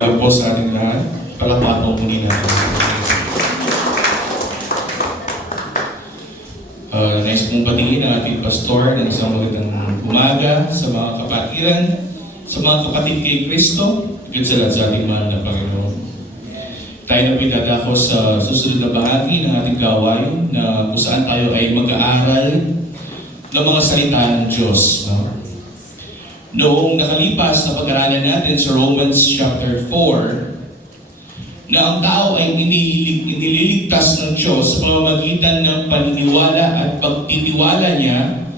Alam po sa ating lahat, palakpakan muli natin. Nais kong batiin ang ating pastor ng isang magandang umaga sa mga kapatiran, sa mga kapatid kay Kristo, higit sa lahat sa ating mahal na Panginoon. Tayo na pinadako sa susunod na bahagi ng ating gawain na kung saan tayo ay mag-aaral ng mga salita ng Diyos. Noong nakalipas na pag-aralan natin sa Romans chapter 4, na ang tao ay inililigtas ng Diyos sa pamamagitan ng paniniwala at pagtitiwala niya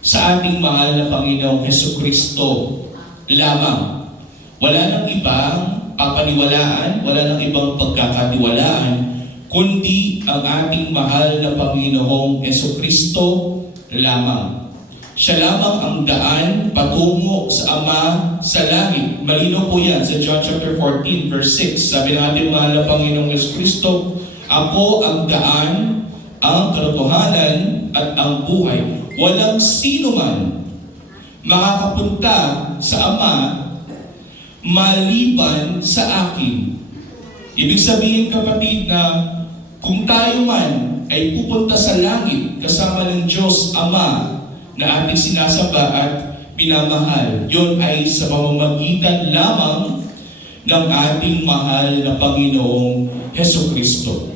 sa ating mahal na Panginoong Jesucristo lamang. Wala nang ibang papaniwalaan, wala nang ibang pagkakatiwalaan, kundi ang ating mahal na Panginoong Jesucristo lamang. Siya lamang ang daan patungo sa Ama sa langit. Malino po yan sa John chapter 14 verse 6. Sabi natin, mahal na Panginoong Jesucristo, ako ang daan, ang katotohanan at ang buhay. Walang sino man makakapunta sa Ama maliban sa akin. Ibig sabihin, kapatid, na kung tayo man ay pupunta sa langit kasama ng Diyos Ama na ating sinasamba at pinamahal, yun ay sa pamamagitan lamang ng ating mahal na Panginoong Jesucristo.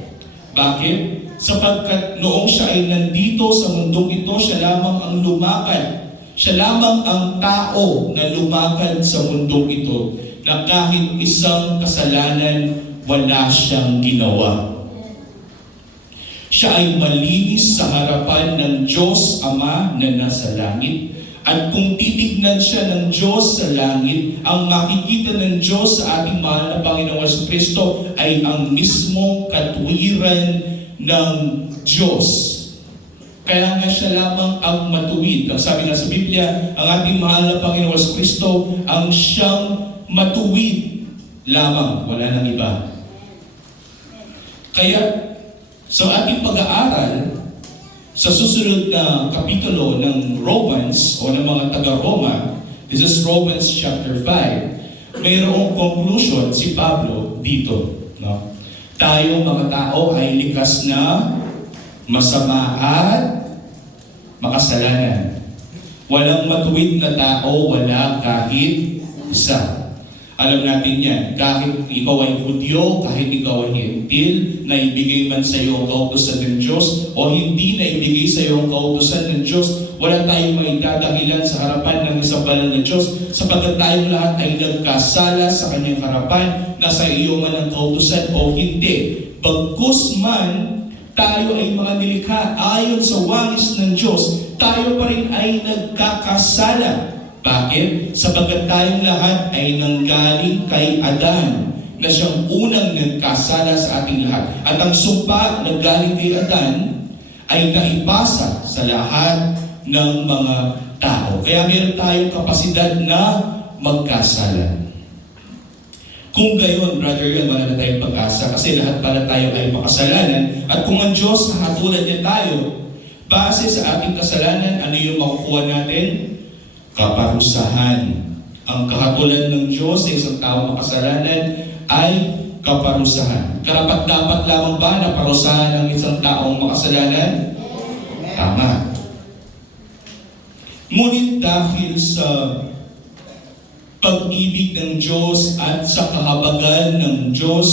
Bakit? Sapagkat noong siya ay nandito sa mundong ito, siya lamang ang lumakad. Siya lamang ang tao na lumakad sa mundong ito na kahit isang kasalanan wala siyang ginawa. Siya ay malinis sa harapan ng Diyos Ama na nasa langit. At kung titignan siya ng Diyos sa langit, ang makikita ng Diyos sa ating mahal na Panginoong Jesucristo ay ang mismong katwiran ng Diyos. Kaya nga siya lamang ang matuwid. Ang sabi nga sa Biblia, ang ating mahal na Panginoong Jesucristo ang siyang matuwid lamang, wala nang iba. Kaya sa ating pag-aaral sa susunod na kapitulo ng Romans o ng mga taga-Roma, this is Romans chapter 5, mayroong conclusion si Pablo dito. No? Tayo mga tao ay likas na masama at makasalanan. Walang matuwid na tao, wala kahit isa. Alam natin yan, kahit ikaw ay Hudyo, kahit ikaw ay Hentil, na ibigay man sa iyo ang kautusan ng Diyos, o hindi na ibigay sa iyo ang kautusan ng Diyos, wala tayong maidadahilan sa harapan ng isang banal na Diyos, sapagkat tayong lahat ay nagkasala sa kanyang harapan, na sa iyo man ang kautusan o hindi. Bagkus man, tayo ay mga nilikha ayon sa wangis ng Diyos, tayo pa rin ay nagkakasala. Bakit? Sapagkat tayong lahat ay nanggaling kay Adan, na siyang unang nagkasala sa ating lahat. At ang sumpa na galing kay Adan ay naipasa sa lahat ng mga tao. Kaya meron tayong kapasidad na magkasala. Kung gayon, brother, yun, wala na tayong pag-asa kasi lahat pala tayo ay makasalanan. At kung ang Diyos nakatulad niya tayo, base sa ating kasalanan, ano yung makukuha natin? Kaparusahan. Ang kahatulan ng Diyos sa isang tao makasalanan ay kaparusahan. Karapat-dapat lamang ba na parusahan ng isang taong makasalanan? Tama. Ngunit dahil sa pag-ibig ng Diyos at sa kahabagan ng Diyos,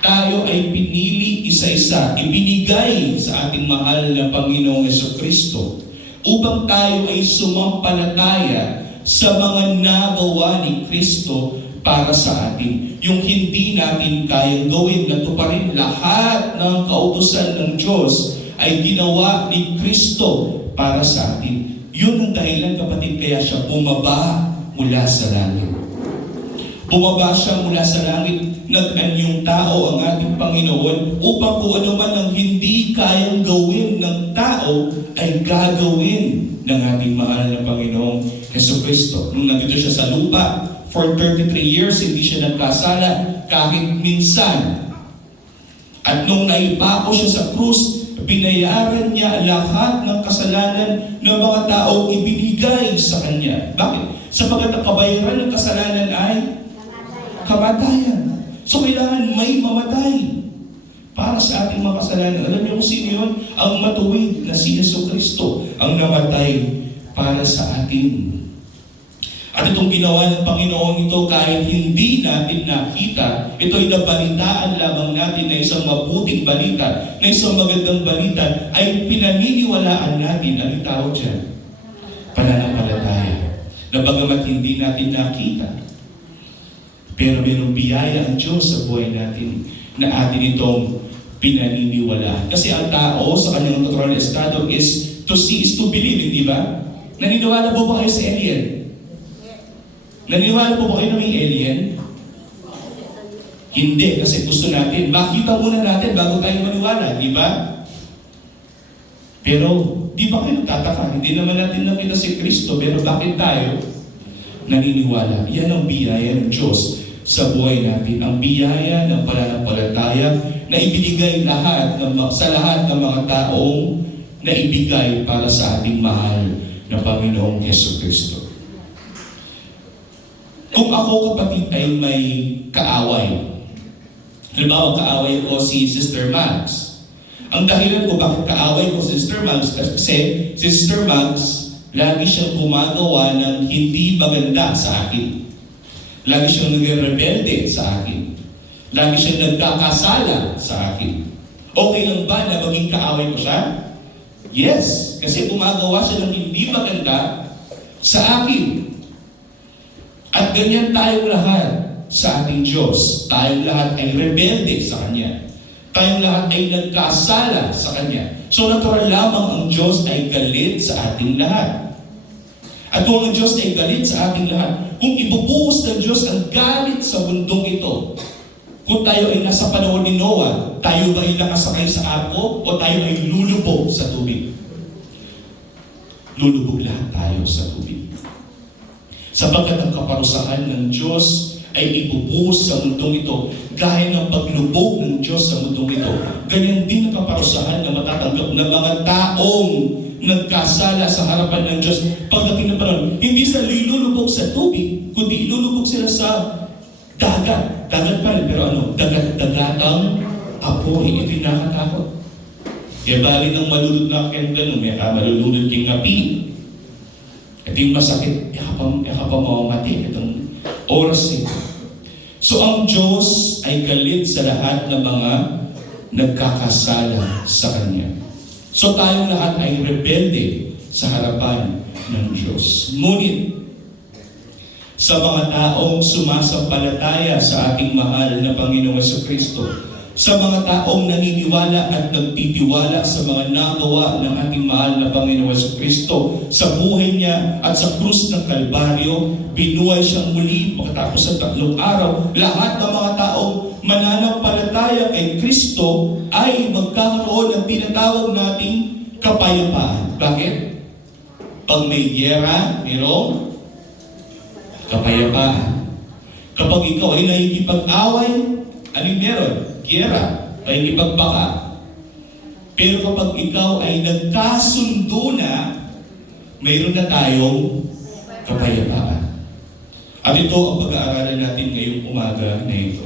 tayo ay pinili isa-isa, ibinigay sa ating mahal na Panginoong Jesucristo upang tayo ay sumampalataya sa mga nagawa ni Kristo para sa atin. Yung hindi natin kayang gawin, na tuparin lahat ng kautusan ng Diyos ay ginawa ni Kristo para sa atin. Yun ang dahilan, kapatid, kaya siya bumaba mula sa langit. Bumaba siya mula sa langit, nag-anyong tao ang ating Panginoon upang kung ano man ang hindi kayang gawin ng tao ay gagawin ng ating mahal na Panginoong Jesucristo. Nung nandito siya sa lupa, for 33 years, hindi siya nagkasala kahit minsan. At nung naipako siya sa krus, binayaran niya lahat ng kasalanan ng mga taong ibinigay sa Kanya. Bakit? Sapagkat ang kabayaran ng kasalanan ay kamatayan. So kailangan may mamatay para sa ating mga kasalanan. Alam niyo kung sino yun? Ang matuwid na si Jesucristo ang namatay para sa atin. At itong ginawa ng Panginoon ito kahit hindi natin nakita, ito ay nabalitaan lamang natin na isang mabuting balita, na isang magandang balita, ay pinaniniwalaan natin. Anong tawag dyan? Pananampalataya. Na bagamat hindi natin nakita, pero mayroong biyaya ang Diyos sa buhay natin na atin itong pinaniniwalaan. Kasi ang tao sa kanyang natural na estado is to see is to believe, hindi ba? Naniniwala po ba kayo sa alien? Naniniwala po ba kayo na may alien? Hindi, kasi gusto natin. Makita muna natin bago tayo maniwala, di ba? Pero, di ba kayo nagtataka? Hindi naman natin nakita si Kristo, pero bakit tayo naniniwala? Yan ang biyaya ng Diyos sa buhay natin. Ang biyaya ng pananampalataya na ibinigay sa lahat ng mga taong na ibigay para sa ating mahal na Panginoong Jesucristo. Kung ako, kapatid, ay may kaaway, halimbawa kaaway ko si Sister Max, ang dahilan ko bakit kaaway ko si Sister Max, kasi si Sister Max, lagi siyang gumagawa ng hindi maganda sa akin. Lagi siyang nagre-rebelde sa akin. Lagi siyang nagkakasala sa akin. Okay lang ba na maging kaaway ko siya? Yes, kasi gumagawa siya ng hindi maganda sa akin. At ganyan tayo lahat sa ating Diyos. Tayong lahat ay rebelde sa Kanya. Tayong lahat ay nagkasala sa Kanya. So natural lamang ang Diyos ay galit sa ating lahat. At kung ang Diyos ay galit sa ating lahat, kung ibubuhos ng Diyos ang galit sa mundong ito, kung tayo ay nasa panahon ni Noah, tayo ba ay nakasakay sa arko o tayo ay lulubog sa tubig? Lulubog lahat tayo sa tubig. Sapagkat ang kaparusahan ng Diyos ay ibubuhos sa mundong ito, gaya ng paglubog ng Diyos sa mundong ito. Ganyan din ang kaparusahan na matatanggap ng mga taong nagkasala sa harapan ng Diyos pagdating ng panahon. Hindi sila ilulubog sa tubig, kundi ilulubog sila sa dagat. Dagat pa rin, pero dagat-dagatang apoy. Ito yung nakatakot. Kaya bali ng malulod na kenda, may malulunod king api. Ito yung masakit, mamamatay itong oras nito. So ang Diyos ay galit sa lahat ng mga nagkakasala sa Kanya. So tayong lahat ay rebelde sa harapan ng Diyos. Ngunit, sa mga taong sumasampalataya sa ating mahal na Panginoong Jesucristo, sa mga taong naniniwala at nagtitiwala sa mga nagawa ng ating mahal na Panginoong Jesucristo sa buhay niya at sa krus ng Kalbaryo, binuhay siyang muli pagkatapos sa 3 araw. Lahat ng mga taong mananampalataya kay Kristo ay magkakaroon ng tinatawag nating kapayapaan. Bakit? Pag may gyera, mayroong kapayapaan. Kapag ikaw ay nakikipag-away, anong meron? Gyera, ay ipagbaka. Pero kapag ikaw ay nagkasundo na, mayroon na tayong kapayapaan. At ito ang pag-aaralan natin ngayong umaga na ito.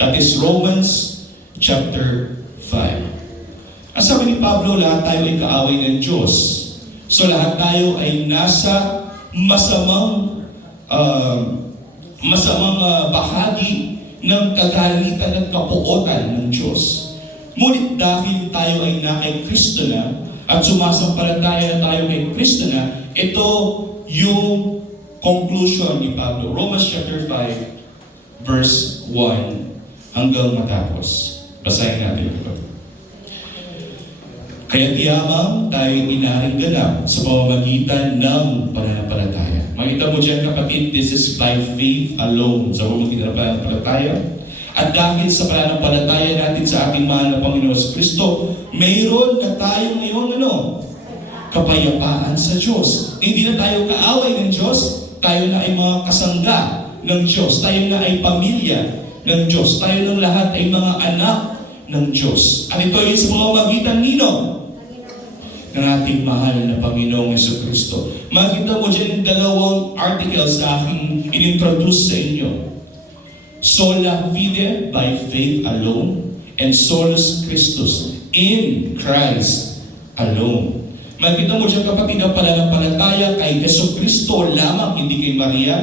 That is Romans chapter 5. Ang sabi ni Pablo, lahat tayo ay kaaway ng Diyos. So lahat tayo ay nasa masamang bahagi ng kagalitan at kapuotan ng Diyos. Ngunit dahil tayo ay na kay Kristo na at sumasampalataya tayo kay Kristo na, ito yung conclusion ni Pablo. Romans chapter 5 verse 1 hanggang matapos. Basahin natin ito. Kaya tiyamang tayo inaring ganap sa pamamagitan ng pananampalataya. Makita mo dyan, kapatid, this is by faith alone. Sa pamamagitan ng pananampalataya. At dahil sa pananampalataya natin sa ating mahal na Panginoon Kristo, mayroon na tayo ngayon kapayapaan sa Diyos. Hindi na tayo kaaway ng Diyos, tayo na ay mga kasangga ng Diyos. Tayo na ay pamilya ng Diyos. Tayo ng lahat ay mga anak ng Diyos. At ito ay sa pamamagitan nino ng ating mahal na Panginoong Jesucristo. Makita mo dyan yung 2 articles na aking in-introduce sa inyo. Sola fide, by faith alone, and solus Christus, in Christ alone. Makita mo dyan kapatid, ang pananampalataya kay Jesucristo lamang, hindi kay Maria,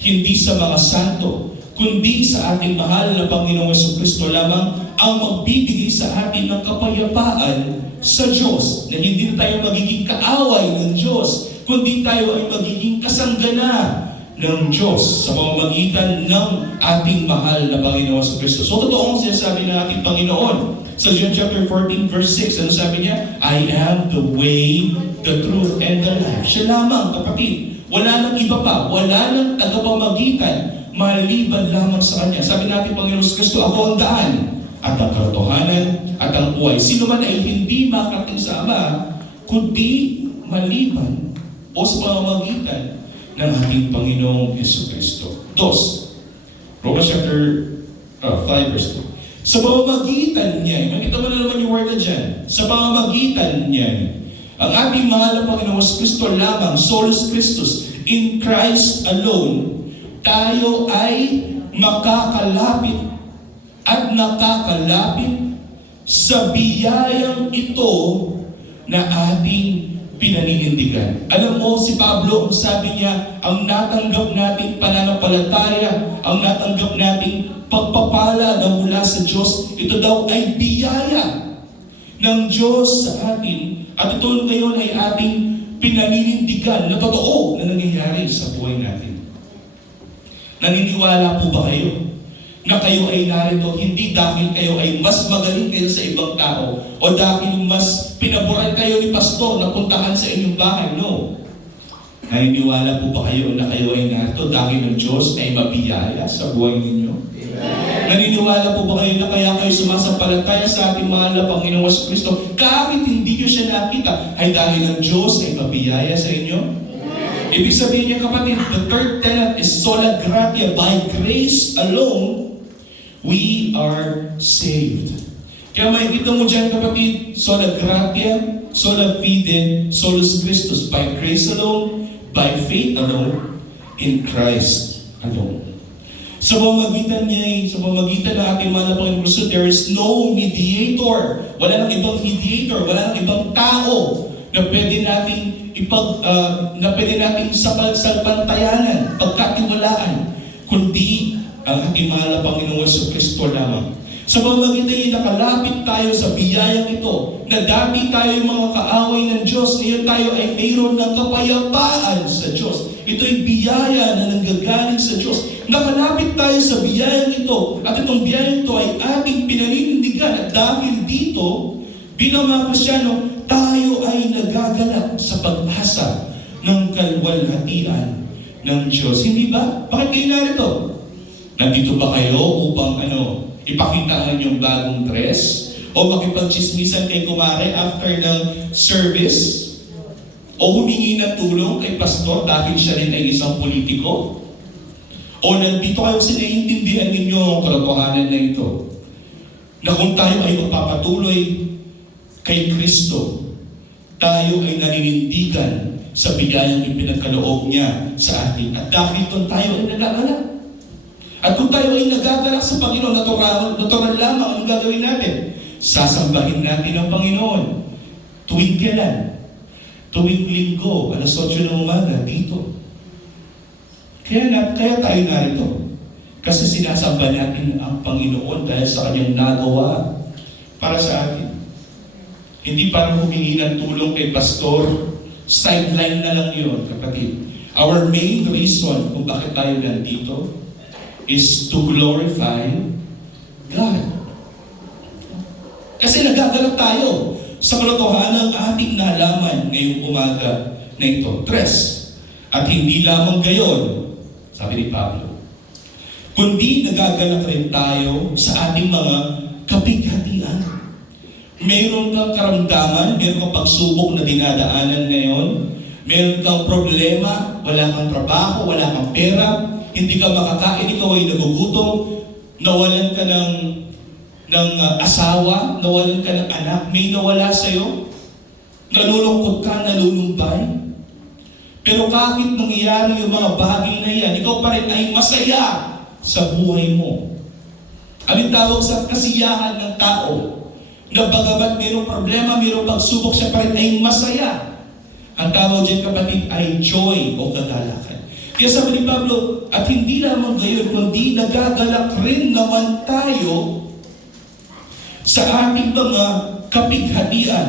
hindi sa mga santo, kundi sa ating mahal na Panginoong Jesucristo lamang ang magbibigay sa atin ng kapayapaan sa Diyos, na hindi tayo magiging kaaway ng Diyos, kundi tayo ay magiging kasanggana ng Diyos sa pamamagitan ng ating mahal na Panginoon Jesucristo. So totoo ang sinasabi ng ating Panginoon. Sa John chapter 14 verse 6, ano sabi niya? I am the way, the truth, and the life. Siya lamang, kapatid. Wala nang iba pa. Wala nang tagapamagitan maliban lamang sa Kanya. Sabi natin, Panginoon Jesucristo, ako ang daan at ang katotohanan at ang buhay. Sino man ay hindi makarating sa Ama, kundi maliban o sa pamamagitan ng ating Panginoong Jesucristo. Romans chapter 5 verse 2. Sa pamamagitan niya, makita mo na naman yung word na dyan, sa pamamagitan niya, ang ating mahal na Panginoong Jesucristo lamang, solus Christus, in Christ alone, tayo ay makakalapit at nakakalapit sa biyayang ito na ating pinaninindigan. Alam mo, si Pablo, ang sabi niya, ang natanggap nating pananampalataya, ang natanggap nating pagpapala na mula sa Diyos, ito daw ay biyaya ng Diyos sa atin, at ito ngayon ay ating pinaninindigan na totoo na nangyayari sa buhay natin. Naniniwala po ba kayo na kayo ay narito hindi dahil kayo ay mas magaling kayo sa ibang tao o dahil mas pinaboran kayo ni pastor na puntahan sa inyong bahay? No. Naniniwala po ba kayo na kayo ay narito dahil ng Diyos ay mabiyaya sa buhay ninyo? Amen. Naniniwala po ba kayo na kaya kayo sumasampalataya sa ating mahal na Panginoong Jesucristo kahit hindi nyo siya nakita ay dahil ng Diyos ay mabiyaya sa inyo? Amen. Ibig sabihin niya, kapatid, the third tenet is sola gratia, by grace alone we are saved. Kaya makikita mo dyan, kapatid, sola gratia, sola fide, solus Christus, by grace alone, by faith alone, in Christ alone. Sa pamamagitan niya, sa pamamagitan ng ating mahal na Panginoon Kristo, there is no mediator. Wala nang ibang mediator, wala nang ibang tao na pwede nating salpantayanan, pagkatiwalaan, kundi ang ating mahal na Panginoong Jesucristo lamang. Sa pamamagitan niya, nakalapit tayo sa biyayang ito, na dati tayo mga kaaway ng Diyos, ngayon tayo ay mayroon ng kapayapaan sa Diyos. Ito'y biyaya na nanggagaling sa Diyos. Nakalapit tayo sa biyayang ito, at itong biyayang ito ay ating pinaninindigan. At dahil dito, bilang mga Kristyano, tayo ay nagagalak sa pag-asa ng kalwalhatian ng Diyos. Hindi ba? Bakit kayo narito? Nandito ba kayo upang ipakita ang inyong bagong dress? O makipagchismisan kay kumare after ng service? O humingi ng tulong kay pastor dahil siya rin ay isang politiko? O nandito kayo kasi naiintindihan ninyo ang katotohanan na ito, na kung tayo ay magpapatuloy kay Kristo, tayo ay naninindigan sa bigayang ipinagkaloob niya sa atin. At dahil doon tayo ay nagagalak. At kung tayo ay nagagalak sa Panginoon, natural lamang ang gagawin natin. Sasambahin natin ang Panginoon. Tuwing kailan? Tuwing linggo, alas 8 ng umaga, dito. Kaya tayo narito. Kasi sinasamba natin ang Panginoon dahil sa Kanyang nagawa para sa atin. Hindi para humingi ng tulong kay pastor. Sideline na lang yun, kapatid. Our main reason kung bakit tayo nandito is to glorify God. Kasi nagagalak tayo sa katotohanan ng ating nalaman ngayong umaga na ito. 3. At hindi lamang gayon, sabi ni Pablo, kundi nagagalak rin tayo sa ating mga kapighatian. Mayroon kang karamdaman, mayroon kang pagsubok na dinadaanan ngayon, mayroon kang problema, wala kang trabaho, wala kang pera, hindi ka makakain, ikaw ay nagugutom, nawalan ka ng asawa, nawalan ka ng anak, may nawala sa'yo, nalulungkot ka, nalulumbay. Pero kahit nangyayari yung mga bagay na yan, ikaw pa rin ay masaya sa buhay mo. Ang tawag sa kasiyahan ng tao, na bagamat mayroong problema, mayroong pagsubok, siya pa rin ay masaya. Ang tawag dyan, kapatid, ay joy o kagalakan. Kaya sabi ni Pablo, at hindi lamang gayon, kundi nagagalak rin naman tayo sa ating mga kapighatian,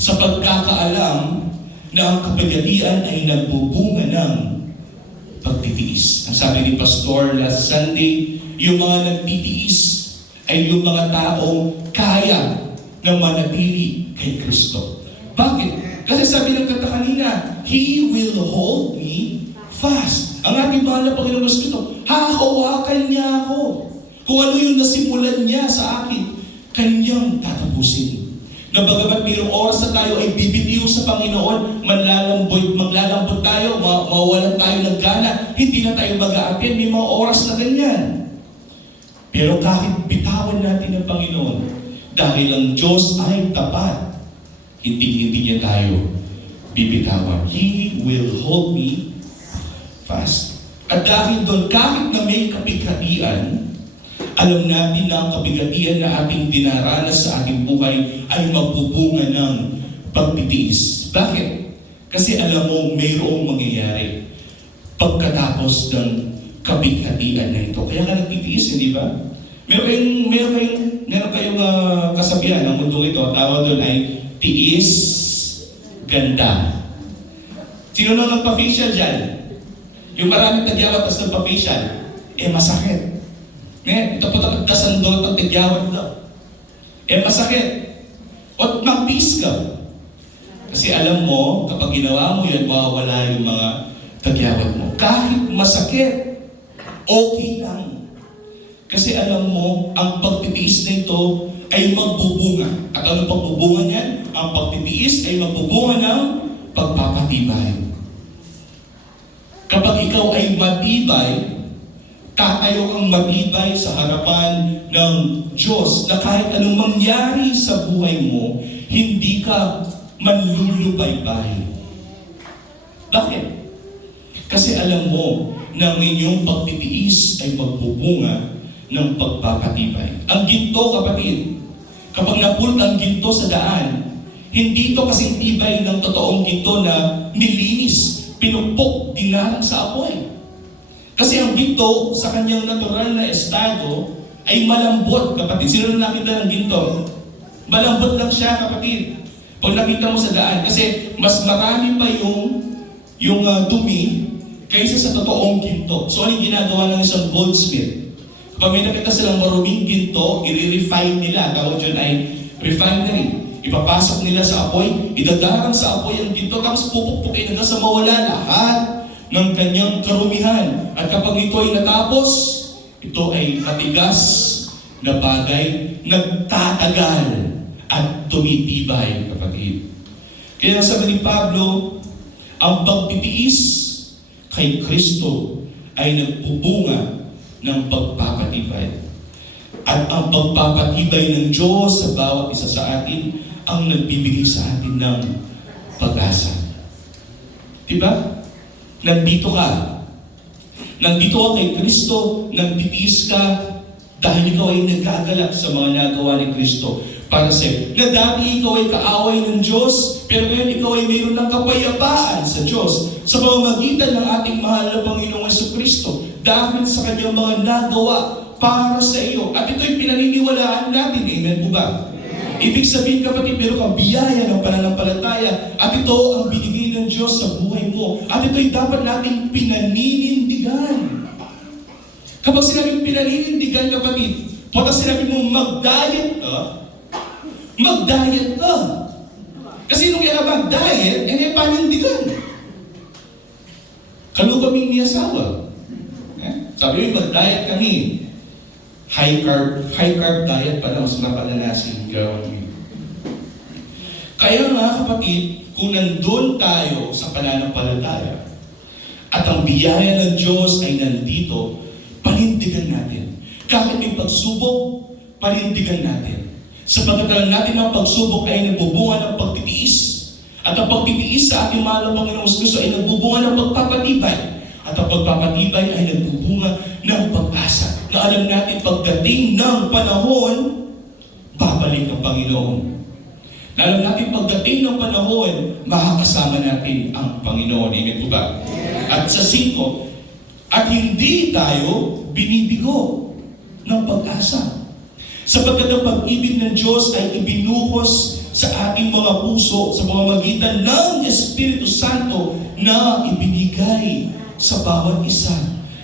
sa pagkakaalam na ang kapighatian ay nagbubunga ng pagtitiis. Ang sabi ni Pastor last Sunday, yung mga nagtitiis ay yung mga taong kaya na manatili kay Kristo. Bakit? Kasi sabi ng kanta kanina, He will hold me fast. Ang ating mahal na Panginoon Kristo, hahawakan niya ako. Kung ano yung nasimulan niya sa akin, kanyang tatapusin. Na bagamat mayroong oras na tayo ay bibitiw sa Panginoon, maglalambot tayo, mawawalan tayo ng gana, hindi na tayo mag-a-attend, may mga oras na ganyan. Pero kahit bitawan natin ang Panginoon, dahil ang Diyos ay tapat, hindi niya tayo bibitawan. He will hold me fast. At dahil doon, kahit na may kapighatian, alam natin na ang kapighatian na ating dinaranas sa ating buhay ay magbubunga ng pagtitiis. Bakit? Kasi alam mo, mayroong mangyayari pagkatapos ng kapighatian na ito. Kaya ka nagtitiis, hindi ba? Meron kayong kasabihan ng mundo ito, tawag doon ay tiis, ganda. Sino nang nagpa-facial dyan? Yung maraming tagyawat tas nagpa-facial, masakit. Ito po tasandot ang tagyawat daw. Masakit. At mag-tiis ka. Kasi alam mo, kapag ginawa mo yan, mawawala yung mga tagyawat mo. Kahit masakit, okay lang. Kasi alam mo, ang pagtitiis na ito ay magbubunga. At ano pagbubunga niyan? Ang pagtitiis ay magbubunga ng pagpapatibay. Kapag ikaw ay matibay, tatayo kang matibay sa harapan ng Diyos na kahit anong mangyari sa buhay mo, hindi ka manlulubaybay. Bakit? Kasi alam mo na ang inyong pagtitiis ay magbubunga ng pagpapatibay. Ang ginto, kapatid, kapag napulot ang ginto sa daan, hindi ito kasing tibay ng totoong ginto na nilinis, pinupok, dinarang sa apoy. Kasi ang ginto, sa kanyang natural na estado, ay malambot, kapatid. Sino na nakita ng ginto? Malambot lang siya, kapatid. Pag nakita mo sa daan, kasi mas marami pa yung dumi kaysa sa totoong ginto. So, ano yung ginagawa ng isang goldsmith? Kapag may nakita silang maruming ginto, i-refine nila. Tawag dyan ay refinery. Ipapasok nila sa apoy, idadarang sa apoy ang ginto, tapos pupukpukin hanggang sa mawala lahat ng kanyang karumihan. At kapag ito ay natapos, ito ay matigas na bagay, nagtatagal at tumitibay, kapatid. Kaya sabi ni Pablo, ang pagtitiis kay Kristo ay nagbubunga ng pagpapatibay. At ang pagpapatibay ng Diyos sa bawat isa sa atin ang nagbibigay sa atin ng pag-asa. Diba? Nandito ka. Nandito ka kay Kristo, nagtitiis ka dahil ikaw ay nagagalak sa mga nagawa ni Kristo para sa iyo. Na dati ikaw ay kaaway ng Diyos, pero ngayon ikaw ay mayroon ng kapayapaan sa Diyos sa pamamagitan ng ating mahal na Panginoong Jesucristo dahil sa kanyang mga nagawa para sa iyo. At ito'y pinaniniwalaan natin. Amen po ba? Ibig sabihin, kapatid, meron kang biyaya ng pananampalataya at ito ang binigay ng Diyos sa buhay mo. At ito'y dapat nating pinaninindigan. Kapag sinabing pinaninindigan, kapatid, pagka sinabi mo mag-diet ka, mag-diet ka. Kasi nung kaya mag-diet, panindigan. Kalo kaming ni asawa. Sabi mo, mag-diet kami. High carb diet pala, mas mapalanasin gawin. Kaya nga, kapatid, kung nandun tayo sa pananampalataya at ang biyaya ng Diyos ay nandito, panindigan natin. Kahit may pagsubok, panindigan natin. Sapagkat alam natin ang pagsubok ay nagbubunga ng pagtitiis. At ang pagtitiis sa ating mahal na Panginoong Kristo ay nagbubunga ng pagpapatibay. At ang pagpapatibay ay nagbubunga ng pag-asa na alam natin pagdating ng panahon, babalik ang Panginoon. Na alam natin pagdating ng panahon, makakasama natin ang Panginoon. Amen po ba? At sa 5, at hindi tayo binibigo ng pag-asa. Sapagkat ang pag-ibig ng Diyos ay ibinuhos sa ating mga puso sa pamamagitan ng Espiritu Santo na ibinigay sa bawat isa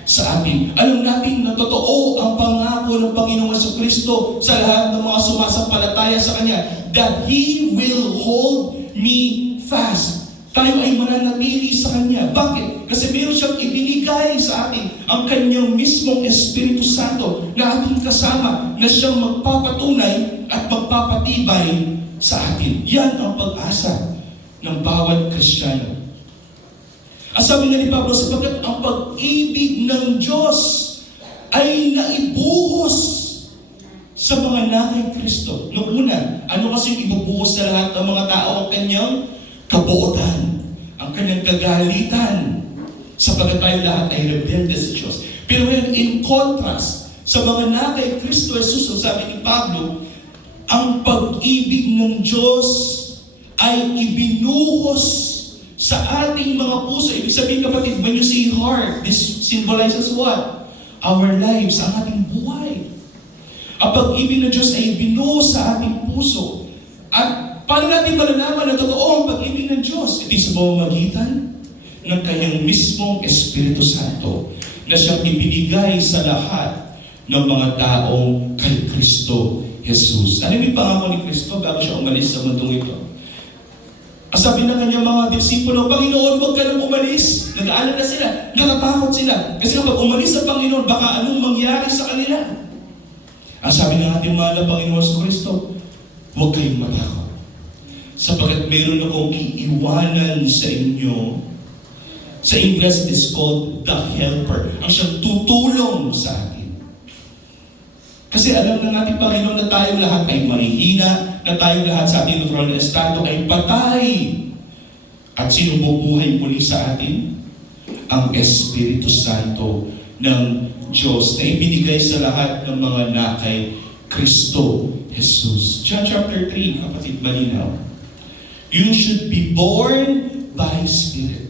sa atin. Alam natin na totoo ang pangako ng Panginoong Jesucristo sa lahat ng mga sumasampalataya sa Kanya, that He will hold me fast. Tayo ay mananatili sa Kanya. Bakit? Kasi meron siyang ibinigay sa atin ang Kanyang mismong Espiritu Santo na ating kasama, na siyang magpapatunay at magpapatibay sa atin. Yan ang pag-asa ng bawat Kristiyano. Ang sabi nga ni Pablo, sapagkat ang pag-ibig ng Diyos ay naibuhos sa mga nakay Kristo. Noong una, ano kasing ibubuhos sa lahat ng mga tao? Ang kanyang kabuotan, ang kanyang kagalitan, sapagkat tayo lahat ay rebelde sa Diyos. Pero ngayon, in contrast, sa mga nakay Kristo Jesus, ang sabi ni Pablo, ang pag-ibig ng Diyos ay ibinuhos sa ating mga puso. Ibig sabihin, kapatid, when you say heart, this symbolizes what? Our lives, ang ating buhay. Ang pag-ibig ng Diyos ay binuhos sa ating puso. At paano natin malalaman na totoo ang pag-ibig ng Diyos? Ito sa pamamagitan ng Kanyang mismong Espiritu Santo na siyang ibinigay sa lahat ng mga taong kay Kristo Jesus. Ano yung pangako ni Kristo bago siya umalis sa mundong ito? Sabi ng kanyang mga disipulo, Panginoon, huwag ka nang umalis. Nag-aalala sila, natatakot sila. Kasi kapag umalis sa Panginoon, baka anong mangyari sa kanila. Ang sabi ng ating mahal na Panginoon sa Kristo, huwag kayong matakot. Sapagkat meron akong iiwanan sa inyo. Sa English, it's called the helper. Ang siyang tutulong sa atin. Kasi alam ng ating Panginoon na tayong lahat ay mahihina, na tayong lahat sa ating natural na estado ay patay. At sino bubuhay muli sa atin? Ang Espiritu Santo ng Diyos na ibinigay sa lahat ng mga nakay Kristo Jesus. John chapter 3, kapatid, malinaw. You should be born by Spirit.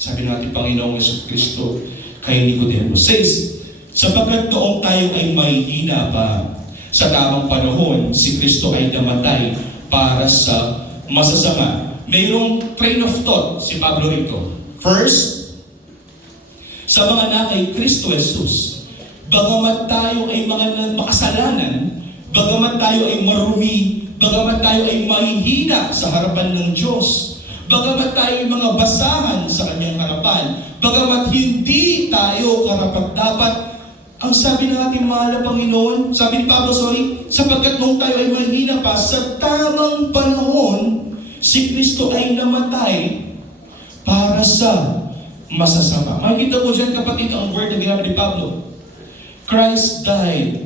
Sabi natin Panginoong Jesucristo kay Nicodemo. Says, sapagkat noong tayo ay mahihina pa, sa tamang panahon, si Kristo ay namatay para sa masasama. Mayroong train of thought si Pablo rito. First, sa mga nakay Kristo Jesus, bagamat tayo ay mga makasalanan, bagamat tayo ay marumi, bagamat tayo ay mahihina sa harapan ng Diyos, bagamat tayo ay mga basahan sa Kanyang harapan, bagamat hindi tayo karapat-dapat, ang sabi ng ating mahal na Panginoon, sabi ni Pablo, sapagkat nung tayo ay mahina pa, sa tamang panahon, si Kristo ay namatay para sa masasama. Makikita ko dyan, kapatid, ang word na ginamit ni Pablo. Christ died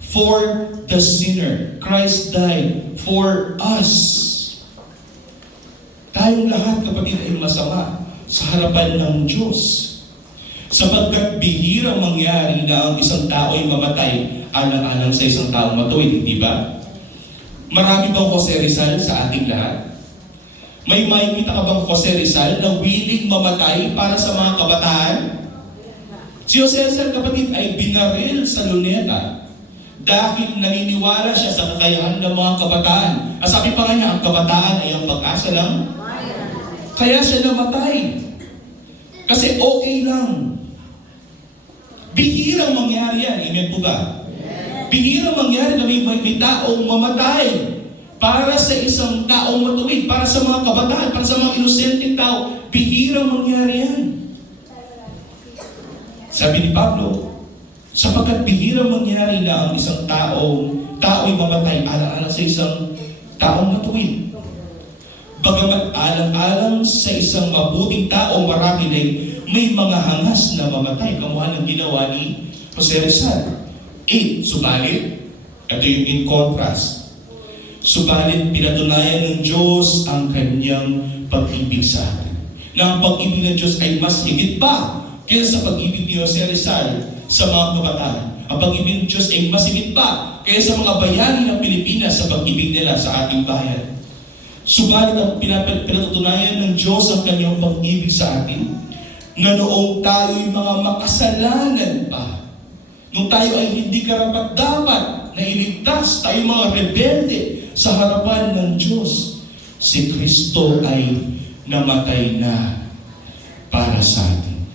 for the sinner. Christ died for us. Tayong lahat, kapatid, ay masama sa harapan ng Diyos. Sapagkat bihirang mangyari na ang isang tao ay mamatay alang-alang sa isang taong matuwid, di ba? Marami bang Jose Rizal sa ating lahat? May makikita ka bang Jose Rizal na willing mamatay para sa mga kabataan? Si Jose Rizal, kapatid, ay binaril sa Luneta dahil naniniwala siya sa kakayahan ng mga kabataan. Ang sabi pa nga niya, ang kabataan ay ang pag-asa lang. Kaya siya namatay. Kasi okay lang. Bihirang mangyari yan. Amen po ba? Bihirang mangyari na may taong mamatay para sa isang taong matuwid, para sa mga kabataan, para sa mga inosenteng tao. Bihirang mangyari yan. Sabi ni Pablo, sapagkat bihirang mangyari na ang isang tao'y mamatay alang-alang sa isang taong matuwid. Bagamat alang-alang sa isang mabuting tao marahil ay may mga hangas na mamatay, kamuha ng ginawa ni Jose Rizal. 8. Subalit, ito yung in contrast. Subalit, pinatunayan ng Diyos ang kanyang pag-ibig sa atin. na ang pag-ibig ng Diyos ay mas higit pa kaysa sa pag-ibig ni Jose Rizal sa mga kabataan. Ang pag-ibig ng Diyos ay mas higit pa kaysa sa mga bayani ng Pilipinas sa pag-ibig nila sa ating bayan. Subalit ang pinatutunayan ng Diyos ang kanyang pag-ibig sa atin na noong tayo'y mga makasalanan pa, noong tayo ay hindi karapat-dapat na iligtas, tayo mga rebelde sa harapan ng Diyos, si Kristo ay namatay na para sa atin.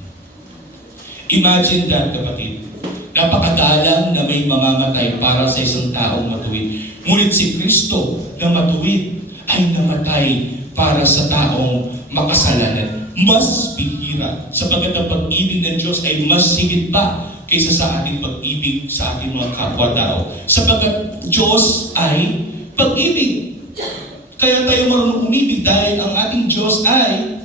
Imagine that, kapatid. Napakadalang na may mamamatay para sa isang taong matuwid. Ngunit si Kristo na matuwid ay namatay para sa taong makasalanan. Mas bihira, sapagkat ang pag-ibig ng Diyos ay mas higit pa kaysa sa ating pag-ibig sa ating mga kapwa-tao. Sapagkat Diyos ay pag-ibig. Kaya tayo marunong umibig dahil ang ating Diyos ay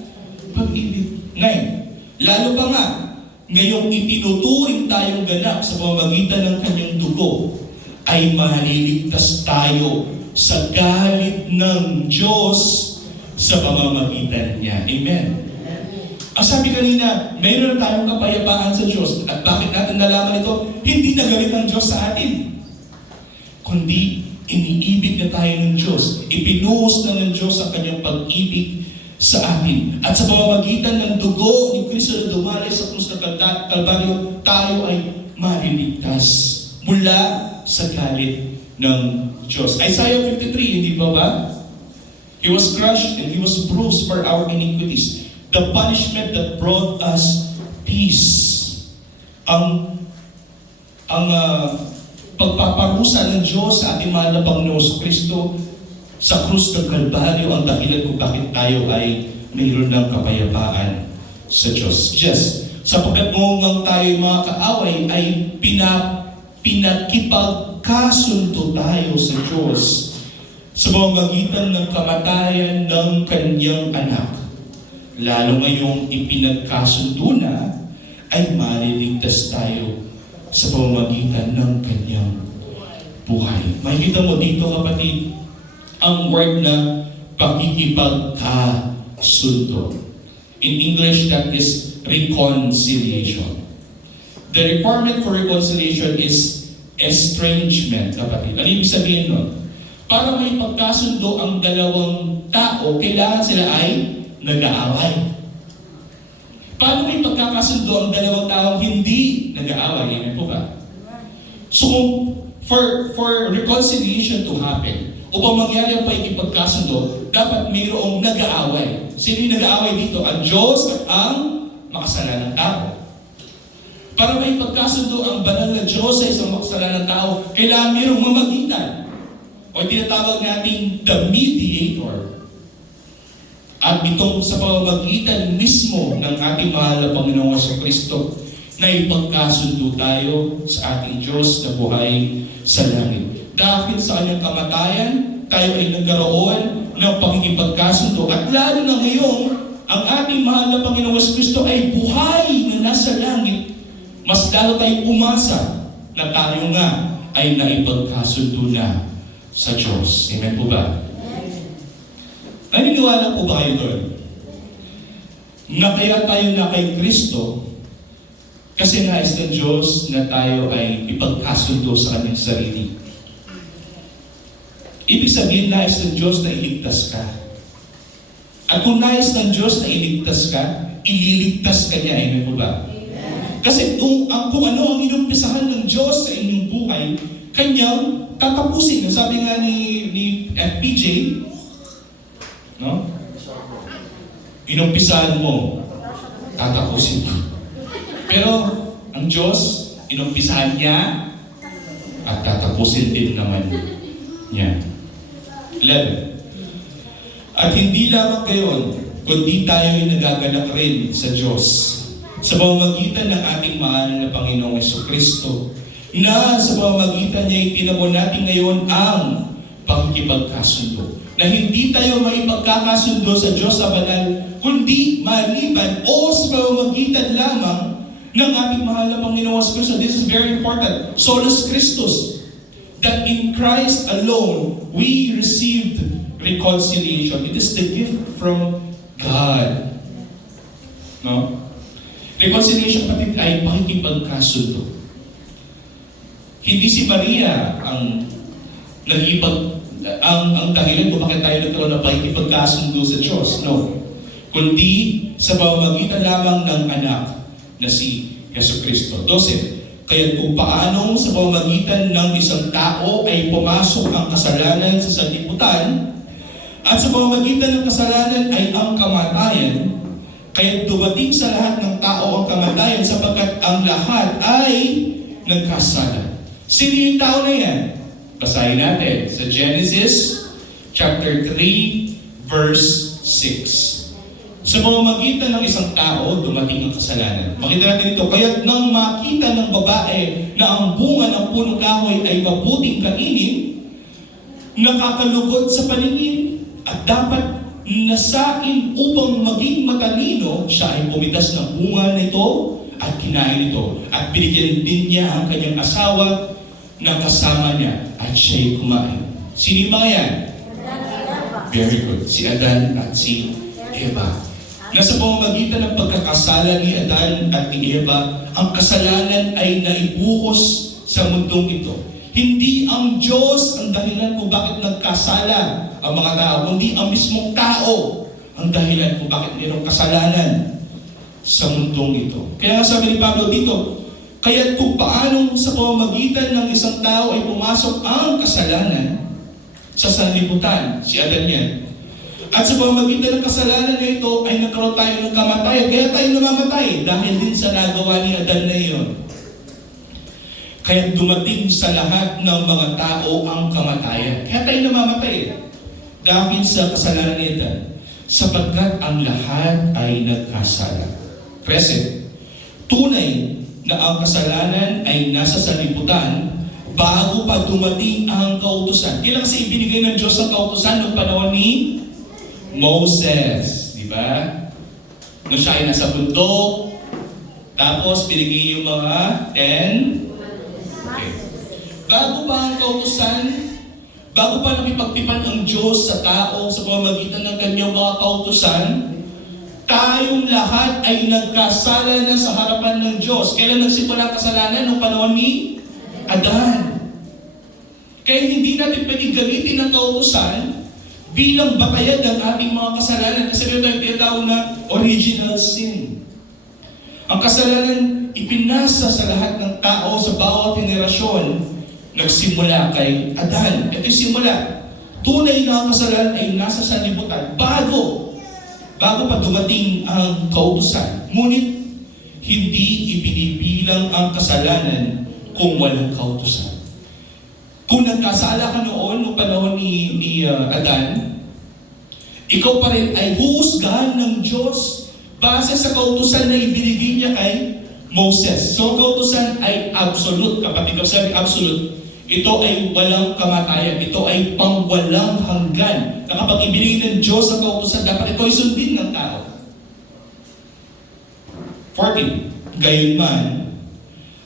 pag-ibig. Ngayon, lalo pa nga, ngayong itinuturing tayong ganap sa pamamagitan ng kanyang dugo, ay maliligtas tayo sa galit ng Diyos sa pamamagitan niya. Amen. Ang sabi kanina, mayroon tayong kapayapaan sa Diyos. At bakit natin nalaman ito? Hindi na galit ng Diyos sa atin, kundi iniibig na tayo ng Diyos. Ipinuhos na ng Diyos ang kanyang pag-ibig sa atin. At sa pamamagitan ng dugo ni Kristo na dumalay sa krus ng Kalbaryo, tayo ay maliligtas mula sa galit ng Diyos. Isaiah 53, hindi ba? He was crushed and He was bruised for our iniquities. The punishment that brought us peace. Ang pagpaparusa ng Diyos sa ating mahal na Panginoong Kristo sa krus ng Kalbaryo ang dahilan kung bakit tayo ay mayroon ng kapayapaan sa Diyos. Yes, sapagkat noong tayo mga kaaway ay pinakipagkasundo tayo sa Diyos sa pamamagitan ng kamatayan ng kanyang anak. Lalo ngayong ipinagkasundo na, ay maliligtas tayo sa pamamagitan ng kanyang buhay. Makikita mo dito, kapatid, ang word na pakikipagkasundo. In English, that is reconciliation. The requirement for reconciliation is estrangement, kapatid. Ano ibig sabihin nun? Para may pagkasundo ang dalawang tao, kailangan sila ay nag-aaway. Paano may pagkakasundo ang dalawang taong hindi nag-aaway? Yan po ba? So, for reconciliation to happen, upang mangyari ang pagkikipagkasundo, dapat mayroong nag-aaway. Sino yung nag-aaway dito? Ang Diyos at ang makasalanang tao. Para may pagkasundo ang banal na Diyos sa isang makasalanang tao, kailangan mayroong mamagitan. O tinatawag natin the mediator. At itong sa pamamagitan mismo ng ating mahal na Panginoong Kristo na ipagkasundo tayo sa ating Diyos na buhay sa langit. Dahil sa kanyang kamatayan, tayo ay nagkaroon ng pakikipagkasundo. At lalo na ngayon, ang ating mahal na Panginoong Kristo ay buhay na nasa langit. Mas lalo tayong umasa na tayo nga ay naipagkasundo na sa Diyos. Amen po ba? Naniniwala po ba kayo doon? Na kaya tayo na kay Kristo kasi nais ng Diyos na tayo ay ipagkasundo sa kanyang sarili. Ibig sabihin, nais ng Diyos na iligtas ka. At kung nais ng Diyos na iligtas ka, ililigtas ka niya. Amen po ba? Amen. Kasi kung ano ang inumpisahan ng Diyos sa inyong buhay, kanyang tatapusin. Sabi nga ni FPJ, no? Inumpisahan mo, tatapusin mo. Pero ang Diyos, inumpisahan niya at tatapusin din naman niya. 11. At hindi lamang gayon, kundi tayo ay nagagalak rin sa Diyos sa pamamagitan ng ating mahal na Panginoong Jesucristo, na sa pamamagitan niya itinamo natin ngayon ang pakikipagkasundo. Na hindi tayo maipagkakasundo sa Diyos sa banal, kundi maliban o sa pamamagitan lamang ng ating mahal na Panginoong Jesucristo. This is very important. Solus Christus. That in Christ alone, we received reconciliation. It is the gift from God. No? Reconciliation, kapatid, ay pakikipagkasundo. Hindi si Maria ang ang dahilan kung bakit tayo nagkaroon ng pakikipagkasundo sa Diyos. No. Kundi sa pamamagitan lamang ng anak na si Jesucristo. 12. Kaya kung paanong sa pamamagitan ng isang tao ay pumasok ang kasalanan sa sanlibutan, at sa pamamagitan ng kasalanan ay ang kamatayan, kaya dumating sa lahat ng tao ang kamatayan sapagkat ang lahat ay nagkasala. Sino yung tao na yan? Basahin natin sa Genesis chapter 3 verse 6. Sa pamamagitan ng isang tao, dumating ang kasalanan. Makita natin ito. Kaya nang makita ng babae na ang bunga ng punong kahoy ay mabuting kainin, nakakalugod sa paningin at dapat nasain upang maging matalino, siya ay pumitas ng bunga nito at kinain ito. At binigyan din niya ang kanyang asawa na kasama niya at siya'y kumain. Sino yung mga yan? Very good. Si Adan at si Eva. Nasa pamamagitan ng pagkakasala ni Adan at ni Eva, ang kasalanan ay naibuhos sa mundong ito. Hindi ang Diyos ang dahilan kung bakit nagkasala ang mga tao, kundi ang mismong tao ang dahilan kung bakit mayroong kasalanan sa mundong ito. Kaya nga sabi ni Pablo dito, kaya kung paanong sa pamamagitan ng isang tao ay pumasok ang kasalanan sa sanlibutan, si Adan yan. At sa pamamagitan ng kasalanan na ito ay nagkaroon tayo ng kamatayan. Kaya tayo namamatay dahil din sa nagawa ni Adan na iyon. Kaya dumating sa lahat ng mga tao ang kamatayan. Kaya tayo namamatay dahil sa kasalanan ni Adan. Sapagkat ang lahat ay nagkasala. Present. Tunay na ang kasalanan ay nasa sanlibutan bago pa dumating ang kautusan. Kailan kasi ibinigay ng Diyos ang kautusan noong panahon ni Moses, di ba? Nung siya ay nasa bundok, tapos binigay yung mga 10. Okay. Bago pa ang kautusan, bago pa nakipagtipan ang Diyos sa tao sa pamamagitan ng kanyang mga kautusan, tayong lahat ay nagkasala na sa harapan ng Diyos. Kailan nagsimula ang kasalanan? Noong panahon ni Adan. Kaya hindi natin pwedeng gamitin ang kautusan bilang batayan ng ating mga kasalanan. Kasi ito yung tinatawag na original sin. Ang kasalanan ipinasa sa lahat ng tao sa bawat henerasyon nagsimula kay Adan. Ito yung simula. Tunay na ang kasalanan ay nasa sanlibutan bago pa dumating ang kautusan. Ngunit hindi ibinibilang ang kasalanan kung walang kautusan. Kung nagkasala ka noong panahon ni Adan, ikaw pa rin ay huhusgahan ng Diyos base sa kautusan na ibinigay niya kay Moses. So, kautusan ay absolute. Kapag ikaw sabi absolute, ito ay walang kamatayan. Ito ay pangwalang hanggan. Na kapag ibinigay ng Diyos ang kautusan, dapat ito ay sundin ng tao. 14. Gayunman,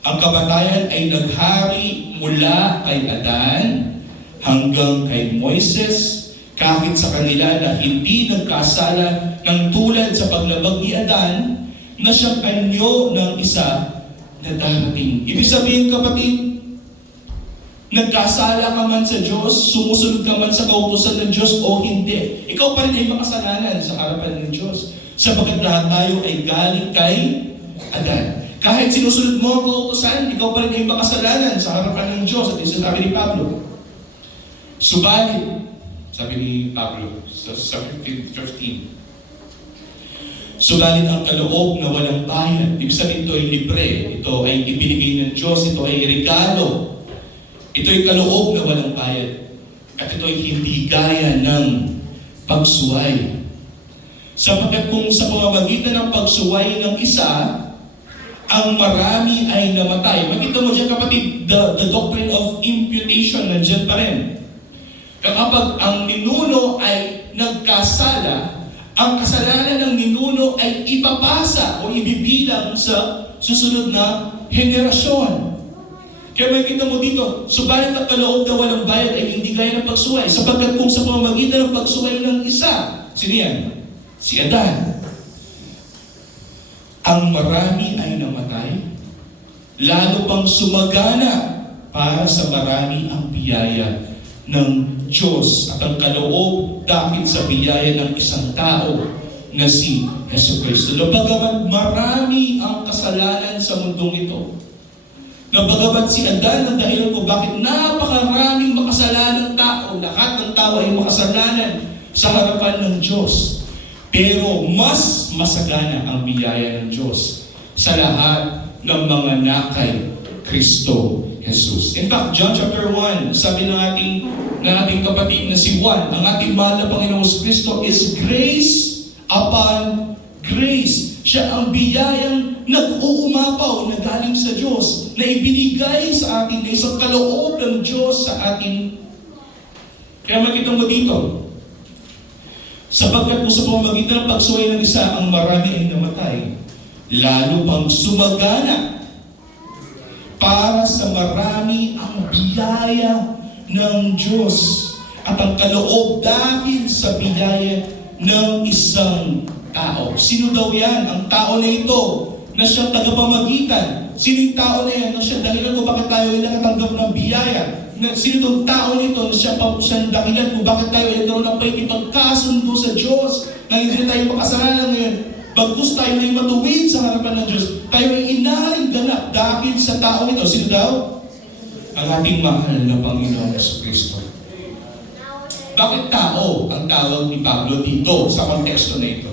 ang kamatayan ay naghari mula kay Adan hanggang kay Moises, kahit sa kanila na hindi nagkasala ng tulad sa paglabag ni Adan, na siyang anyo ng isa na darating. Ibig sabihin, kapatid, nagkasala ka man sa Diyos, sumusunod ka man sa kautusan ng Diyos o hindi, ikaw pa rin ay makasalanan sa harapan ng Diyos. Sabagat lahat tayo ay galing kay Adan. Kahit sinusunod mo ang kautusan, ikaw pa rin ay makasalanan sa harapan ng Diyos. At isa sabi ni Pablo. Subalit, sabi ni Pablo sa 15. Subalit ang kaloob na walang bayad. Ibig sabihin ito ay libre. Ito ay ibinigay ng Diyos. Ito ay regalo. Ito ay kaloob na walang bayad. At ito ay hindi gaya ng pagsuway. Sapagkat kung sa pamamagitan ng pagsuway ng isa, ang marami ay namatay. Makita mo dyan, kapatid, the doctrine of imputation nandyan pa rin. Kapag ang ninuno ay nagkasala, ang kasalanan ng ninuno ay ipapasa o ibibilang sa susunod na henerasyon. Kaya makikita mo dito, subalit ang kaloob na walang bayad ay hindi gaya ng pagsuway. Sapagkat kung sa pamamagitan ng pagsuway ng isa, sino yan? Si Adan. ang marami ay namatay, lalo pang sumagana para sa marami ang biyaya ng Diyos at ang kaloob dahil sa biyaya ng isang tao na si Jesucristo. Na bagamat marami ang kasalanan sa mundong ito, na bagamat si Adan ang dahilan kung bakit napakaraming makasalanang tao, lahat ng tao ay makasalanan sa harapan ng Diyos. Pero mas masagana ang biyaya ng Diyos sa lahat ng mga nakay Kristo Jesus. In fact, John chapter 1, sabi ng ating kapatid na si Juan, ang ating mahal na Panginoong Kristo is grace upon grace. Siya ang biyayang nag-uumapaw na galing sa Diyos, na ibinigay sa atin, na isang kaloob ng Diyos sa atin. Kaya makita mo dito, sapagkat kung sa pamamagitan ng pagsuway ng isa, ang marami ay namatay, lalo pang sumagana para sa marami ang biyaya ng Diyos at ang kaloob dahil sa biyaya ng isang tao. Sino daw yan? Ang tao na ito na siyang tagapamagitan. Sino yung tao na yan? Na siyang dahilan kung bakit tayo ay nakatanggap ng biyaya. Sino itong tao nito na siyang dahilan kung bakit tayo ay nagkaroon ng pakikipagkasundo sa Diyos na hindi tayo makasalanan ngayon. Bagkus tayo ay matuwid sa harapan ng Diyos, tayo ay inaring ganap dahil sa tao ito. Sino daw? Ang ating mahal na Panginoong Jesucristo. Bakit tao ang tawag ni Pablo dito sa konteksto na ito?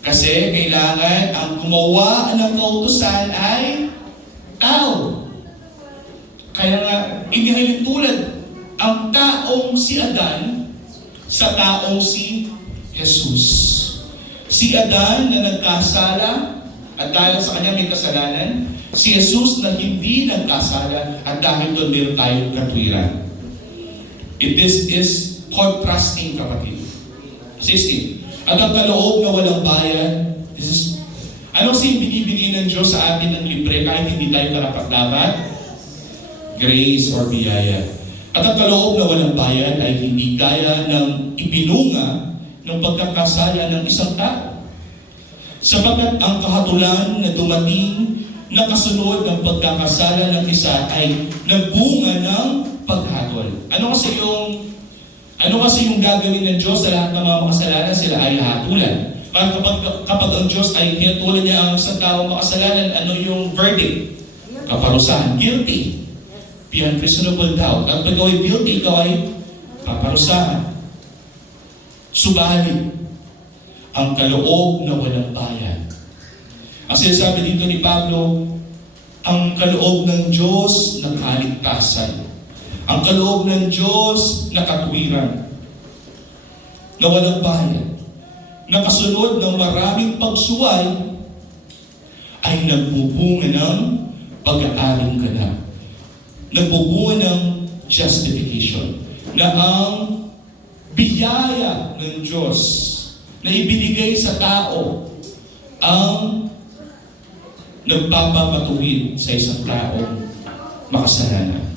Kasi kailangan ang gumawa ng kautusan ay tao. Kaya nga, inihalin tulad ang taong si Adan sa taong si Jesus. Si Adan na nagkasala at dahil sa kanya may kasalanan, si Jesus na hindi nagkasala at dahil doon meron tayong katwiran. This is contrasting, kapatid. 16. At ang kaloob na walang bayan, ano kasi binibigay ng Diyos sa atin ng libre kahit hindi tayo karapat-dapat? Grace or biyaya. At ang kaloob na walang bayan ay hindi kaya ng ibinunga ng pagkakasala ng isang tao. Sapagkat ang kahatulan na dumating na kasunod ng pagkakasala ng isa ay nagbunga ng paghatol. Ano kasi yung gagawin ng Diyos sa lahat ng mga makasalanan? Sila ay hatulan. Kapag ang Diyos ay hinatulan niya ang isang tao makasalanan, ano yung verdict? Kaparusahan. Guilty. Beyond reasonable doubt. At pag ikaw ay guilty, ikaw ay kaparusahan. Subalit, ang kaloob na walang bayan. Ang sinasabi dito ni Pablo, ang kaloob ng Diyos na kaligtasan. Ang kaloob ng Diyos na katwiran. Na walang bayan. Na kasunod ng maraming pagsuway ay nagbubunga ng pag-aaring ganap. Nagbubunga ng justification. Na ang biyaya ng Diyos na ibinigay sa tao ang nagpapamatuwid sa isang taong makasalanan.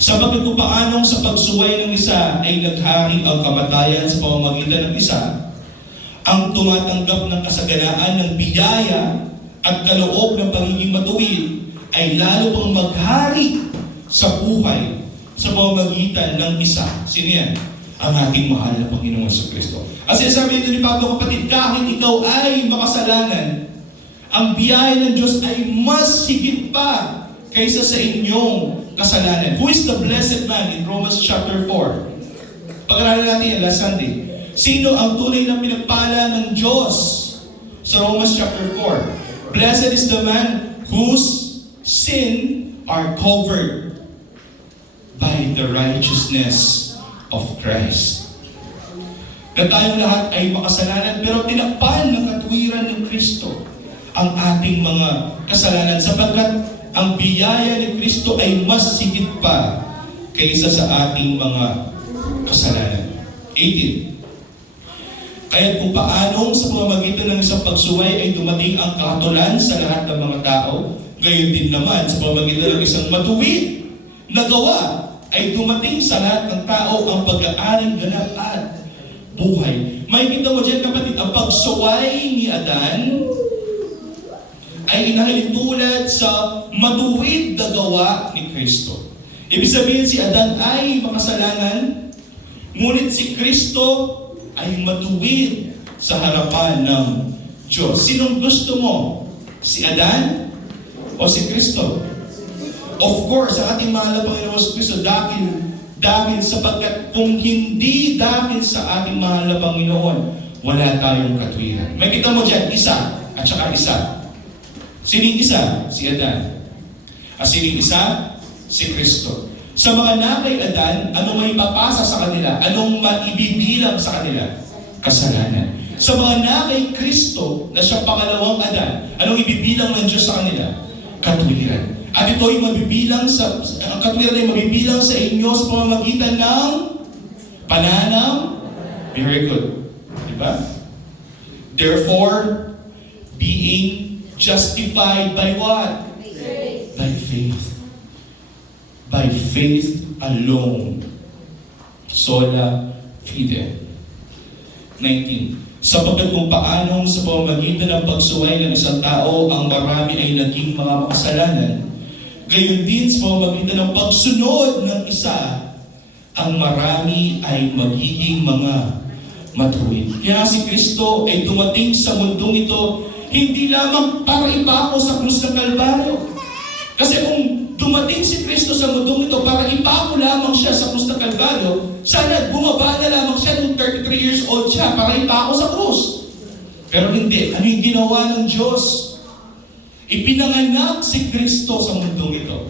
Sabagat kung paanong sa pagsuway ng isa ay naghari ang kamatayan sa pamamagitan ng isa, ang tumatanggap ng kasaganaan ng biyaya at kaloob ng pagiging matuwid ay lalo pang maghari sa buhay sa pamamagitan ng isa. Sino yan? Ang ating mahal na Panginoong Jesucristo. At sinasabi dito ni Pablo, kapatid, kahit ikaw ay makasalanan, ang biyaya ng Diyos ay mas higit pa kaysa sa inyong kasalanan. Who is the blessed man in Romans chapter 4? Pag-aralan natin yan last Sunday. Sino ang tunay na pinagpala ng Diyos sa Romans chapter 4? Blessed is the man whose sin are covered by the righteousness of Christ. Na tayong lahat ay makasalanan pero tinakpan ng katwiran ng Kristo ang ating mga kasalanan sapagkat ang biyaya ni Kristo ay mas sigit pa kaysa sa ating mga kasalanan. 18. Kaya't kung paanong sa pamamagitan ng isang pagsuway ay dumating ang kahatulan sa lahat ng mga tao, gayon din naman sa pamamagitan ng isang matuwid na gawa ay dumating sa lahat ng tao ang pag-aaring ganap at buhay. May kita mo dyan, kapatid, ang pagsuway ni Adan ay inahalin tulad sa matuwid na gawa ni Kristo. Ibig sabihin si Adan ay makasalanan, ngunit si Kristo ay matuwid sa harapan ng Diyos. Sinong gusto mo? Si Adan o si Kristo? Of course, sa ating mahal na Panginoon si Kristo, dahil sapagkat kung hindi dahil sa ating mahal na Panginoon, wala tayong katwiran. May kita mo dyan, isa at saka isa. Sining isa? Si Adan. At sining isa? Si Kristo. Sa mga anak kay Adan, anong may papasa sa kanila? Anong maibibilang sa kanila? Kasalanan. Sa mga anak kay Kristo, na siya pangalawang Adan, anong ibibilang ng Diyos sa kanila? Katwiran. At ito ay mabibilang ang katwiran ay mabibilang sa inyo sa pamamagitan ng pananaw. Very good. Diba? Therefore, being justified by what? By faith. By faith alone. Sola fide. 19. Sapagkat kung paanong sa pamamagitan ng pagsuway ng isang tao ang marami ay naging mga makasalanan, gayon din sa pamamagitan ng pagsunod ng isa, ang marami ay magiging mga matuwid. Kaya si Kristo ay dumating sa mundong ito hindi lamang para ipako sa krus ng Kalbaryo. Kasi kung dumating si Kristo sa mundong ito para ipako lamang siya sa krus ng Kalbaryo, sana bumaba na lamang siya nung 33 years old siya para ipako sa krus. Pero hindi. Ano yung ginawa ng Diyos? Ipinanganak si Kristo sa mundong ito.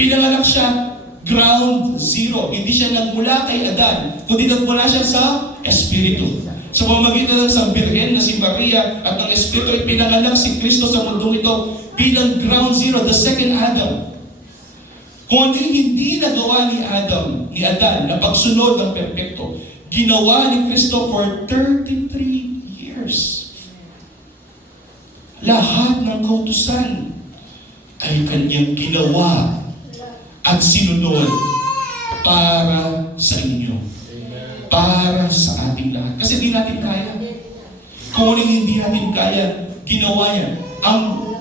Pinanganak siya ground zero. Hindi siya nagmula kay Adan, kundi nagmula siya sa Espiritu. Sa pamamagitan ng isang birhen na si Maria at ng Espiritu, ipinanganak si Kristo sa mundong ito bilang ground zero, the second Adam. Kung ano yung hindi nagawa ni Adan na pagsunod ng perpekto, ginawa ni Kristo for 33 years. Lahat ng kautusan ay kanyang ginawa at sinunod para sa inyo. Para sa ating lahat. Kasi di natin kaya. Kung ano hindi natin kaya, ginawa yan.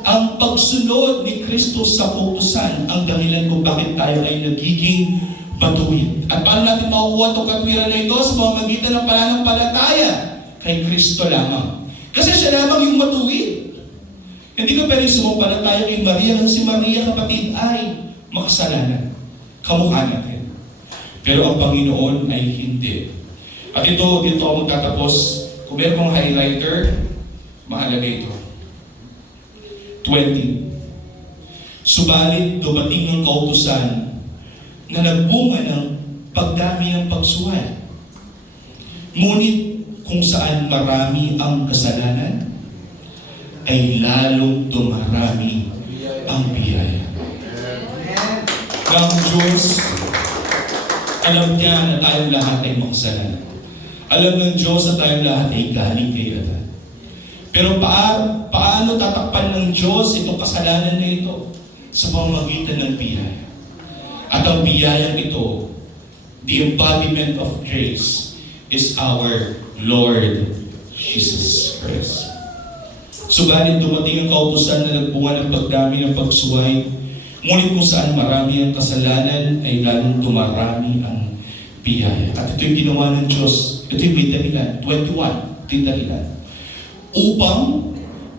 Ang pagsunod ni Kristo sa kautusan ang dahilan kung bakit tayo ay nagiging matuwid. At paano natin makukuha itong katwiran na ito sa pamamagitan ng pananampalataya kay Kristo lamang. Kasi siya lamang yung matuwid. Hindi ka pwede sumampalataya kay Maria kasi si Maria, kapatid, ay makasalanan. Kamukha natin. Pero ang Panginoon ay hindi. At dito ako magtatapos. Kung meron kong highlighter, mahalaga ito. 20. Subalit dumating ng kautusan na nagbunga ng pagdami ng pagsuway. Ngunit kung saan marami ang kasalanan, ay lalong dumarami ang biyaya. Ng Diyos, alam niya na tayong lahat ay makasalanan. Alam ng Diyos na tayong lahat ay galing kay Adan. Pero paano tatakpan ng Diyos itong kasalanan na ito? Sa pamamagitan ng biyaya. At ang biyayang ito, the embodiment of grace, is our Lord Jesus Christ. Subalit dumating ang kautusan na nagbunga ng pagdami ng pagsuway, ngunit kung saan marami ang kasalanan, ay lalong dumarami ang biyaya. At ito yung ginawa ng Diyos. Ito yung may dahilan. 21. Ito yung dahilan. Upang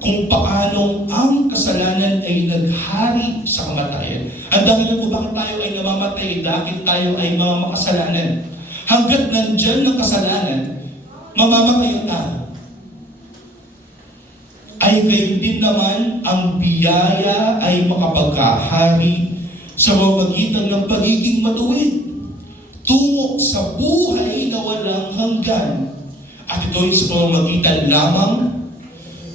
kung paanong ang kasalanan ay naghari sa kamatayan. Ang dahilan kung bakit tayo ay namamatay dahil tayo ay mga makasalanan. Hanggat nandyan ng kasalanan, mamamatay tayo. Ay gayon din naman ang biyaya ay makapagkahari sa pamamagitan ng pagiging matuwid tungo sa buhay na walang hanggan. At ito ay sa pamamagitan lamang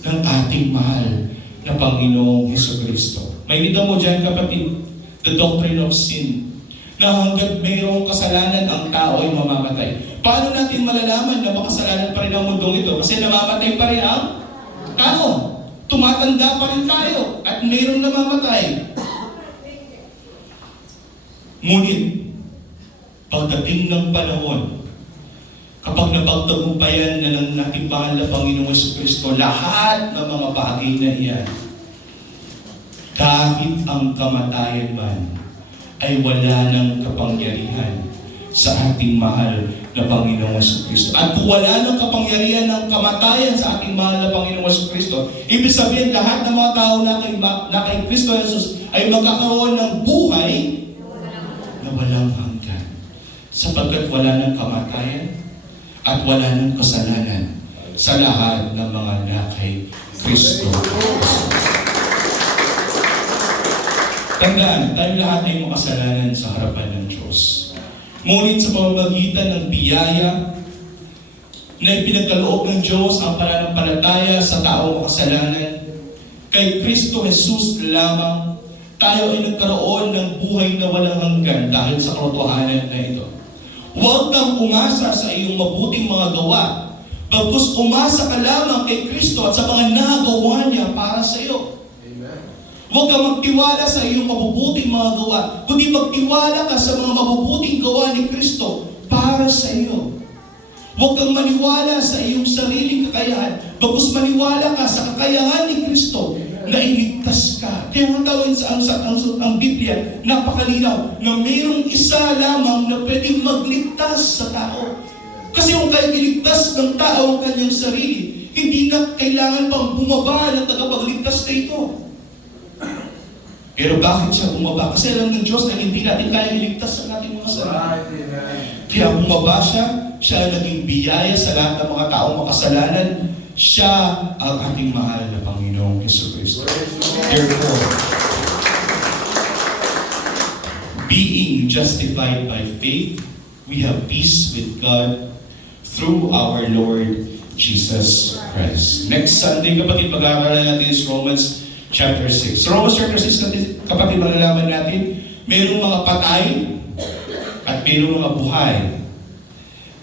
ng ating mahal na Panginoong Jesucristo. May nito mo dyan, kapatid, the doctrine of sin, na hanggat mayroong kasalanan, ang tao ay mamamatay. Paano natin malalaman na makasalanan pa rin ang mundong ito? Kasi namamatay pa rin ang tao. Tumatanda pa rin tayo at mayroong namamatay. Ngunit, pagdating ng panahon, kapag napagtagumpayan na ng ating mahal na Panginoong Jesucristo, lahat ng mga bagay na iyan, Kahit ang kamatayan man ay wala ng kapangyarihan sa ating mahal na Panginoong Jesucristo. At kung wala ng kapangyarihan ng kamatayan sa ating mahal na Panginoong Jesucristo, ibig sabihin lahat ng mga tao na kay Kristo Jesus ay magkakaroon ng buhay na walang hanggan. Sapagkat wala ng kamatayan at wala ng kasalanan sa lahat ng mga na kay Kristo. Tandaan, tayo lahat ay makasalanan sa harapan ng Diyos. Ngunit sa pamamagitan ng biyaya na ipinagkaloob ng Diyos ang pananampalataya sa taong makasalanan, kay Kristo Jesus lamang, tayo ay nagkaroon ng buhay na walang hanggan dahil sa katotohanan na ito. Huwag kang umasa sa iyong mabuting mga gawa, bagkus umasa ka lamang kay Kristo at sa mga nagawa niya para sa iyo. Huwag kang magtiwala sa iyong mabubuting mga gawa, kundi magtiwala ka sa mga mabubuting gawa ni Kristo para sa iyo. Huwag kang maniwala sa iyong sariling kakayahan, bagkus maniwala ka sa kakayahan ni Kristo na iligtas ka. Kaya matawin sa ang Biblia, napakalinaw na mayroong isa lamang na pwedeng magligtas sa tao. Kasi kung kaya iligtas ng tao ang kanyang sarili, hindi na kailangan pang bumaba ng tagapagligtas na ito. Pero bakit siya bumaba? Kasi alam ng Diyos na hindi natin kaya iligtas ang ating mga sarili. Kaya bumaba siya naging biyaya sa lahat ng mga taong makasalanan. Siya ang ating mahal na Panginoong Jesucristo. Therefore, being justified by faith, we have peace with God through our Lord Jesus Christ. Next Sunday, kapatid, pag-aaralan natin is Romans chapter 6. So Romans chapter 6, kapatid, malalaman natin, mayroong mga patay at mayroong mga buhay.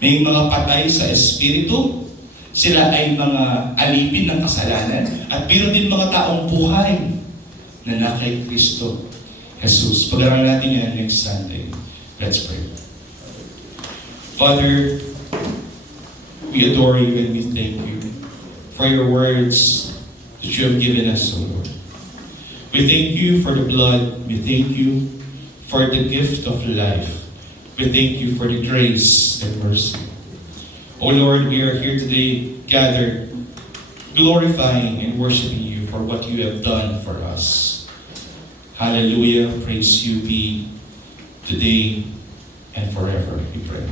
May mga patay sa espiritu, sila ay mga alipin ng kasalanan, at mayroon din mga taong buhay na na kay Kristo Jesus. Pag-aralan natin yan next Sunday. Let's pray. Father, we adore you and we thank you for your words that you have given us, O Lord. We thank you for the blood. We thank you for the gift of life. We thank you for the grace and mercy. O Lord, we are here today gathered, glorifying and worshiping you for what you have done for us. Hallelujah. Praise you be today and forever, we pray.